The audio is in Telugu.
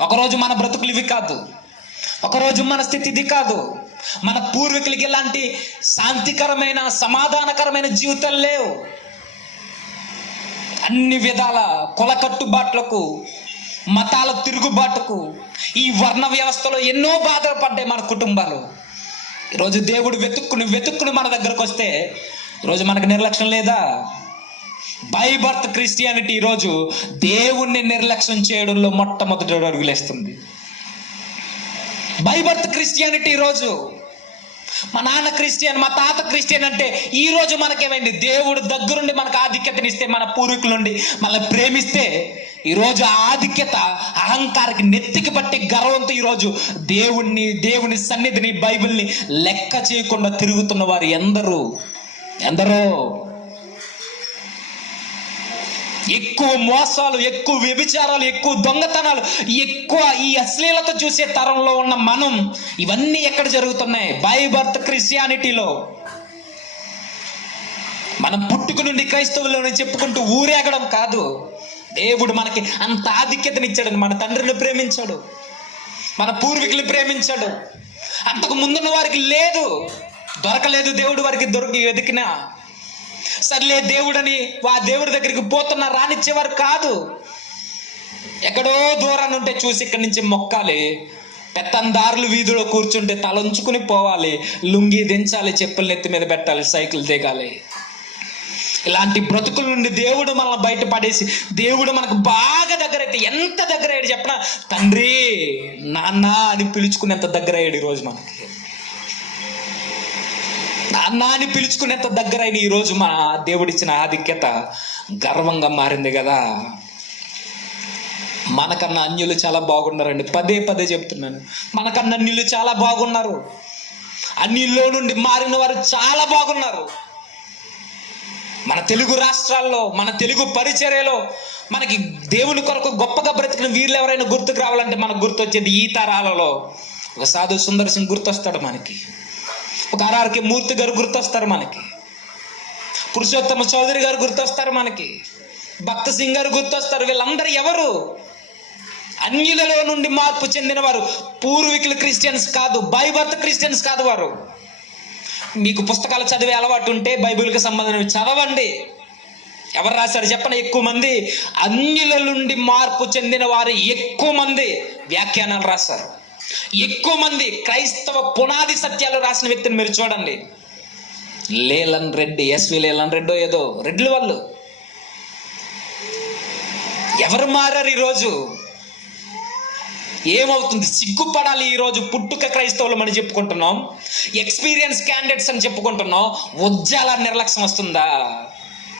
ఒకరోజు మన బ్రతుకులు ఇవి కాదు. ఒకరోజు మన స్థితి ఇది కాదు. మన పూర్వీకులకి ఇలాంటి శాంతికరమైన సమాధానకరమైన జీవితం లేవు. అన్ని విధాల కుల కట్టుబాట్లకు మతాల తిరుగుబాటుకు ఈ వర్ణ వ్యవస్థలో ఎన్నో బాధలు పడ్డాయి మన కుటుంబాలు. ఈరోజు దేవుడు వెతుక్కుని వెతుక్కుని మన దగ్గరకు వస్తే ఈరోజు మనకు నిర్లక్ష్యం లేదా? బై బర్త్ క్రిస్టియానిటీ ఈరోజు దేవుణ్ణి నిర్లక్ష్యం చేయడంలో మొట్టమొదటి అడుగులేస్తుంది బై బర్త్ క్రిస్టియానిటీ ఈరోజు మా నాన్న క్రిస్టియన్ మా తాత క్రిస్టియన్ అంటే ఈ రోజు మనకేమైంది? దేవుడు దగ్గరుండి మనకు ఆధిక్యతనిస్తే మన పూర్వీకుల నుండి మనల్ని ప్రేమిస్తే ఈరోజు ఆధిక్యత అహంకారికి నెత్తికి పట్టి గర్వంతో ఈరోజు దేవుణ్ణి దేవుని సన్నిధిని బైబిల్ని లెక్క చేయకుండా తిరుగుతున్న వారు ఎందరూ? ఎందరో? ఎక్కువ మోసాలు ఎక్కువ వ్యభిచారాలు ఎక్కువ దొంగతనాలు ఎక్కువ ఈ అశ్లీలత చూసే తరంలో ఉన్న మనం ఇవన్నీ ఎక్కడ జరుగుతున్నాయి? బై బర్త్ క్రిస్టియానిటీలో. మనం పుట్టుకు నుండి క్రైస్తవులను చెప్పుకుంటూ ఊరేగడం కాదు. దేవుడు మనకి అంత ఆధిక్యతనిచ్చాడు. మన తండ్రిని ప్రేమించాడు. మన పూర్వీకులు ప్రేమించాడు. అంతకు ముందున్న వారికి లేదు. దొరకలేదు దేవుడు వారికి దొరికి వెతికినా. సర్లే దేవుడని ఆ దేవుడి దగ్గరికి పోతున్న రానిచ్చేవారు కాదు. ఎక్కడో దూరాన్ని ఉంటే చూసి ఇక్కడి నుంచి మొక్కాలి. పెత్తందారులు వీధిలో కూర్చుంటే తలంచుకుని పోవాలి. లుంగి దించాలి చెప్పులు నెత్తి మీద పెట్టాలి సైకిల్ దిగాలి. ఇలాంటి బ్రతుకుల నుండి దేవుడు మనల్ని బయటపడేసి దేవుడు మనకు బాగా దగ్గర అయితే ఎంత దగ్గర అయ్యాడు చెప్పిన? తండ్రి నాన్న అని పిలుచుకునేంత దగ్గర అయ్యాడు ఈరోజు మనకి. నాన్న అని పిలుచుకునేంత దగ్గర ఈ ఈరోజు మన దేవుడిచ్చిన ఆధిక్యత గర్వంగా మారింది కదా. మనకన్నా అన్యులు చాలా బాగున్నారండి. పదే పదే చెప్తున్నాను. మనకన్నా అన్యులు చాలా బాగున్నారు. అన్యుల్లో నుండి మారిన వారు చాలా బాగున్నారు. మన తెలుగు రాష్ట్రాల్లో మన తెలుగు పరిచర్యలో మనకి దేవుని కొరకు గొప్పగా బ్రతికిన వీళ్ళు ఎవరైనా గుర్తుకు రావాలంటే మనకు గుర్తొచ్చేది ఈ తరాలలో ఒక సాధు సుందర్ సింగ్ గుర్తొస్తాడు మనకి. ఒక ఆర్ఆర్కే మూర్తి గారు గుర్తొస్తారు మనకి. పురుషోత్తమ చౌదరి గారు గుర్తొస్తారు మనకి. భక్త సింగ్ గారు గుర్తొస్తారు. వీళ్ళందరూ ఎవరు? అన్యులలో నుండి మార్పు చెందినవారు. పూర్వీకులు క్రిస్టియన్స్ కాదు బైబర్త్ క్రిస్టియన్స్ కాదు వారు. మీకు పుస్తకాలు చదివే అలవాటు ఉంటే బైబిల్కి సంబంధించిన చదవండి. ఎవరు రాశారు చెప్పండి? ఎక్కువ మంది. అన్యుల నుండి మార్పు చెందిన వారు ఎక్కువ మంది. వ్యాఖ్యానాలు రాశారు. ఎక్కువ మంది క్రైస్తవ పునాది సత్యాలు రాసిన వ్యక్తిని మీరు చూడండి. లేలన్ రెడ్డి ఎస్వి లేలన్ రెడ్డో ఏదో రెడ్లు వాళ్ళు. ఎవరు మారారు ఈరోజు? ఏమవుతుంది? సిగ్గుపడాలి ఈరోజు పుట్టుక క్రైస్తవులు అని చెప్పుకుంటున్నాం. ఎక్స్పీరియన్స్ క్యాండిడేట్స్ అని చెప్పుకుంటున్నాం. ఉజ్జాల నిర్లక్ష్యం వస్తుందా?